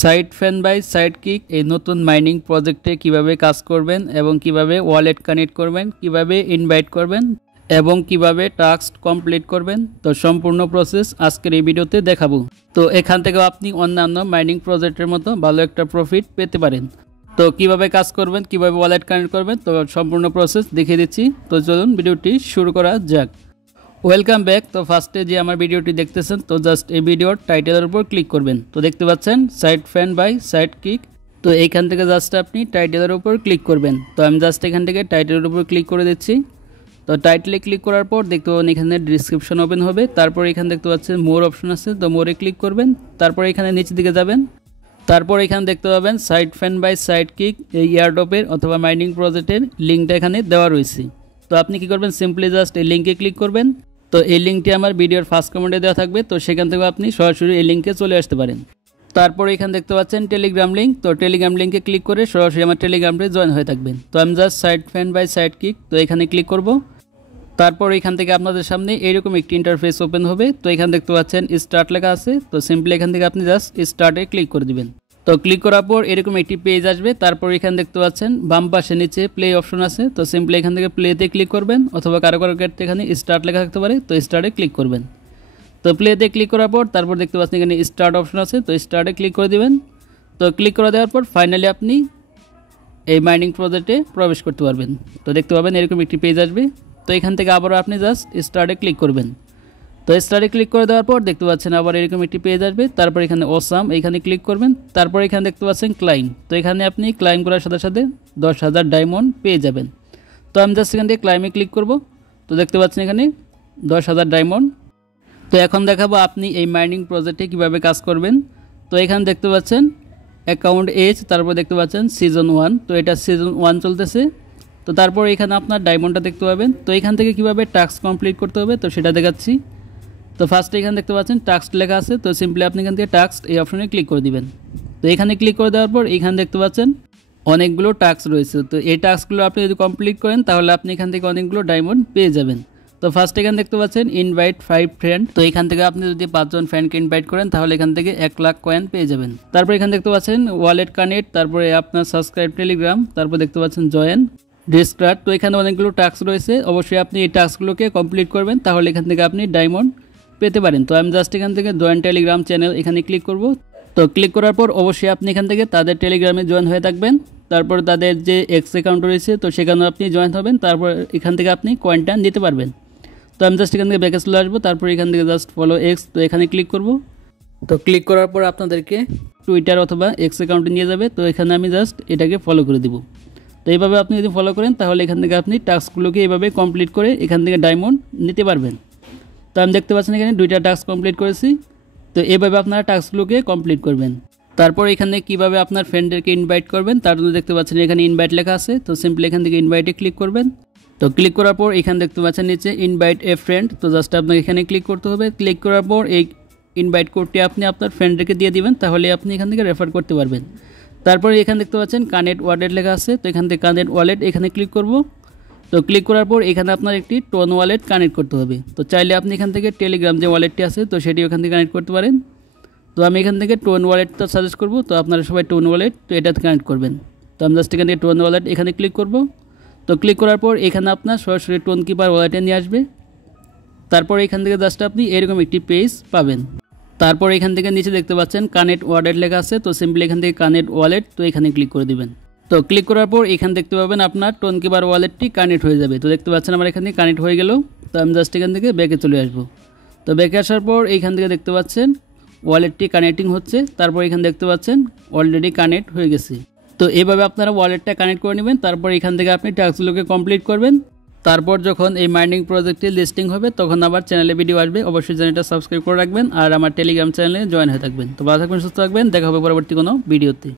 Site ফ্যান বাই sidekick এই নতুন মাইনিং প্রজেক্টে কিভাবে কাজ করবেন এবং কিভাবে ওয়ালেট কানেক্ট করবেন, কিভাবে ইনভাইট করবেন এবং কিভাবে টাস্ক কমপ্লিট করবেন, তো সম্পূর্ণ প্রসেস আজকের এই ভিডিওতে দেখাবো। তো এখান থেকে আপনি অন্যান্য মাইনিং প্রজেক্টের মতো ভালো একটা প্রফিট পেতে পারেন। তো কিভাবে কাজ করবেন, কিভাবে ওয়ালেট কানেক্ট করবেন, তো সম্পূর্ণ প্রসেস দেখিয়ে দিচ্ছি। তো চলুন ভিডিওটি শুরু করা যাক। Welcome back. তো ফার্স্টে যে আমার ভিডিওটি দেখতেছেন, তো জাস্ট এই ভিডিওর টাইটেলের উপর ক্লিক করবেন। তো দেখতে পাচ্ছেন সাইট ফ্যান বাই সাইডকিক। তো এইখান থেকে জাস্ট আপনি টাইটেলের উপর ক্লিক করবেন। তো আমি জাস্ট এখান থেকে টাইটেলের উপর ক্লিক করে দিচ্ছি। তো টাইটেলে ক্লিক করার পর দেখতে পাবেন এখানে ডিসক্রিপশন ওপেন হবে। তারপর এখানে দেখতে পাচ্ছেন মোর অপশন আছে, তো মোরে ক্লিক করবেন। তারপর এখানে নিচের দিকে যাবেন। তারপর এখানে দেখতে পাবেন সাইট ফ্যান বাই সাইডকিক এই এয়ারড্রপের অথবা মাইনিং প্রজেক্টের লিঙ্কটা এখানে দেওয়া রয়েছে। তো আপনি কি করবেন, সিম্পলি জাস্ট এই লিঙ্কে ক্লিক করবেন। তো এই লিঙ্কটি আমার ভিডিওর ফার্স্ট কমেন্টে দেওয়া থাকবে, তো সেখান থেকে আপনি সরাসরি এই লিঙ্কে চলে আসতে পারেন। তারপর এখানে দেখতে পাচ্ছেন টেলিগ্রাম লিঙ্ক। তো টেলিগ্রাম লিঙ্কে ক্লিক করে সরাসরি আমার টেলিগ্রামে জয়েন হয়ে থাকবেন। তো আমি জাস্ট সাইট ফ্যান বাই সাইডকিক, তো এখানে ক্লিক করব। তারপর এখান থেকে আপনাদের সামনে এইরকম একটি ইন্টারফেস ওপেন হবে। তো এখানে দেখতে পাচ্ছেন স্টার্ট লেখা আছে। তো সিম্পলি এখান থেকে আপনি জাস্ট স্টার্টে ক্লিক করে দিবেন। তো ক্লিক করার পর এরকম একটি পেজ আসবে। তারপর এখানে দেখতে পাচ্ছেন বাম পাশে নিচে প্লে অপশন আছে। তো সিম্পলি এখান থেকে প্লেতে ক্লিক করবেন, অথবা কারো ক্ষেত্রে এখানে স্টার্ট লেখা থাকতে পারে, তো স্টার্টে ক্লিক করবেন। তো প্লেতে ক্লিক করার পর তারপর দেখতে পাচ্ছেন এখানে স্টার্ট অপশন আছে, তো স্টার্টে ক্লিক করে দিবেন। তো ক্লিক করে দেওয়ার পর ফাইনালি আপনি এই মাইনিং প্রজেক্টে প্রবেশ করতে পারবেন। তো দেখতে পাবেন এরকম একটি পেজ আসবে। তো এখান থেকে আবারও আপনি জাস্ট স্টার্টে ক্লিক করবেন। তো স্টার্টে ক্লিক করে দেওয়ার পর দেখতে পাচ্ছেন আবার এরকম একটি পেজ আসবে। তারপর এখানে অসাম এখানে ক্লিক করবেন। তারপর এখানে দেখতে পাচ্ছেন ক্লাইম। তো এখানে আপনি ক্লাইম করার সাথে সাথে 10,000 ডায়মন্ড পেয়ে যাবেন। তো আমি জাস্ট এখান থেকে ক্লাইমে ক্লিক করব। তো দেখতে পাচ্ছেন এখানে 10,000 ডায়মন্ড। তো এখন দেখাবো আপনি এই মাইনিং প্রজেক্টে কিভাবে কাজ করবেন। তো এখানে দেখতে পাচ্ছেন অ্যাকাউন্ট এজ, তারপর দেখতে পাচ্ছেন সিজন 1। তো এটা সিজন 1 চলতেছে। তো তারপর এখানে আপনার ডায়মন্ডটা দেখতে পাবেন। তো এখান থেকে কিভাবে টাস্ক কমপ্লিট করতে হবে, তো সেটা দেখাচ্ছি। তো ফার্স্টে এখানে দেখতে পাচ্ছেন টাস্ক লেখা আছে। তো সিম্পলি আপনি এখান থেকে টাস্ক এই অপশনে ক্লিক করে দিবেন। তো এখানে ক্লিক করে দেওয়ার পর এখানে দেখতে পাচ্ছেন অনেকগুলো টাস্ক রয়েছে। তো এই টাস্কগুলো আপনি যদি কমপ্লিট করেন তাহলে আপনি এখান থেকে অনেকগুলো ডায়মন্ড পেয়ে যাবেন। তো ফার্স্ট এখানে দেখতে পাচ্ছেন ইনভাইট 5 ফ্রেন্ড। তো এখান থেকে আপনি যদি 5 জন ফ্রেন্ডকে ইনভাইট করেন তাহলে এখান থেকে 1 লাখ কয়েন পেয়ে যাবেন। তারপর এখানে দেখতে পাচ্ছেন ওয়ালেট কানেক্ট, তারপরে আপনার সাবস্ক্রাইব টেলিগ্রাম, তারপর দেখতে পাচ্ছেন জয়েন ডিসকার্ড। তো এখানে অনেকগুলো টাস্ক রয়েছে। অবশ্যই আপনি এই টাস্কগুলোকে কমপ্লিট করবেন, তাহলে এখান থেকে আপনি ডায়মন্ড পেতে পারেন। তো আমি জাস্ট এখান থেকে জয়েন টেলিগ্রাম চ্যানেল এখানে ক্লিক করব। তো ক্লিক করার পর অবশ্যই আপনি এখান থেকে তাদের টেলিগ্রামে জয়েন হয়ে থাকবেন। তারপর তাদের যে এক্স অ্যাকাউন্ট রয়েছে, তো সেখানেও আপনি জয়েন হবেন। তারপর এখান থেকে আপনি কয়েনটা নিতে পারবেন। তো আমি জাস্ট এখান থেকে ব্যাকে চলে আসবো। তারপর এখান থেকে জাস্ট ফলো এক্স, তো এখানে ক্লিক করব। তো ক্লিক করার পর আপনাদেরকে টুইটার অথবা এক্স অ্যাকাউন্টে নিয়ে যাবে। তো এখানে আমি জাস্ট এটাকে ফলো করে দিব। তো এইভাবে আপনি যদি ফলো করেন তাহলে এখান থেকে আপনি টাস্কগুলোকে এইভাবে কমপ্লিট করে এখান থেকে ডায়মন্ড নিতে পারবেন। তো আমি দেখতে পাচ্ছেন এখানে 2টা টাস্ক কমপ্লিট করেছি। তো এইভাবে আপনারা টাস্কগুলোকে কমপ্লিট করবেন। তারপর এখানে কিভাবে আপনার ফ্রেন্ডদেরকে ইনভাইট করবেন তার জন্য দেখতে পাচ্ছেন এখানে ইনভাইট লেখা আছে। তো সিম্পলি এখান থেকে ইনভাইটে ক্লিক করবেন। তো ক্লিক করার পর এখানে দেখতে পাচ্ছেন নিচে ইনভাইট এ ফ্রেন্ড। তো জাস্ট আপনাকে এখানে ক্লিক করতে হবে। ক্লিক করার পর এই ইনভাইট কোডটি আপনি আপনার ফ্রেন্ডদেরকে দিয়ে দিবেন, তাহলে আপনি এখান থেকে রেফার করতে পারবেন। তারপরে এখানে দেখতে পাচ্ছেন কানেক্ট ওয়ালেট লেখা আছে। তো এখান থেকে কানেক্ট ওয়ালেট এখানে ক্লিক করব। তো ক্লিক করার পর এখানে আপনার একটি টোন ওয়ালেট কানেক্ট করতে হবে। তো চাইলে আপনি এখান থেকে টেলিগ্রাম যে ওয়ালেটটি আছে, তো সেটি ওখান থেকে কানেক্ট করতে পারেন। তো আমি এখান থেকে টোন ওয়ালেটটা সাজেস্ট করব। তো আপনারা সবাই টোন ওয়ালেট, তো এটাতে কানেক্ট করবেন। তো আমি জাস্ট এখান থেকে টোন ওয়ালেট এখানে ক্লিক করব। তো ক্লিক করার পর এখানে আপনার সরাসরি টোন কিপার ওয়ালেটে নিয়ে আসবে। তারপর এখান থেকে জাস্ট আপনি এরকম একটি পেজ পাবেন। তারপর এখান থেকে নিচে দেখতে পাচ্ছেন কানেক্ট ওয়ালেট লেখা আছে। তো সিম্পলি এখান থেকে কানেক্ট ওয়ালেট, তো এখানে ক্লিক করে দিবেন। তো ক্লিক করার পর এখানে দেখতে পাবেন আপনার টোন কিপার ওয়ালেটটি কানেক্ট হয়ে যাবে। তো দেখতে পাচ্ছেন আমার এখানে কানেক্ট হয়ে গেল। তো আমি জাস্ট এখান থেকে ব্যাকে চলে আসবো। তো ব্যাকে আসার পর এইখান থেকে দেখতে পাচ্ছেন ওয়ালেটটি কানেক্টিং হচ্ছে। তারপর এখানে দেখতে পাচ্ছেন অলরেডি কানেক্ট হয়ে গেছে। তো এইভাবে আপনারা ওয়ালেটটা কানেক্ট করে নেবেন। তারপর এখান থেকে আপনি টাস্কগুলোকে কমপ্লিট করবেন। তারপর যখন এই মাইনিং প্রজেক্টটি লিস্টিং হবে তখন আবার চ্যানেলে ভিডিও আসবে। অবশ্যই চ্যানেলটা সাবস্ক্রাইব করে রাখবেন আর আমার টেলিগ্রাম চ্যানেলে জয়েন হয়ে থাকবেন। তো ভালো থাকবেন, সুস্থ থাকবেন। দেখা হবে পরবর্তী কোনো ভিডিওতে।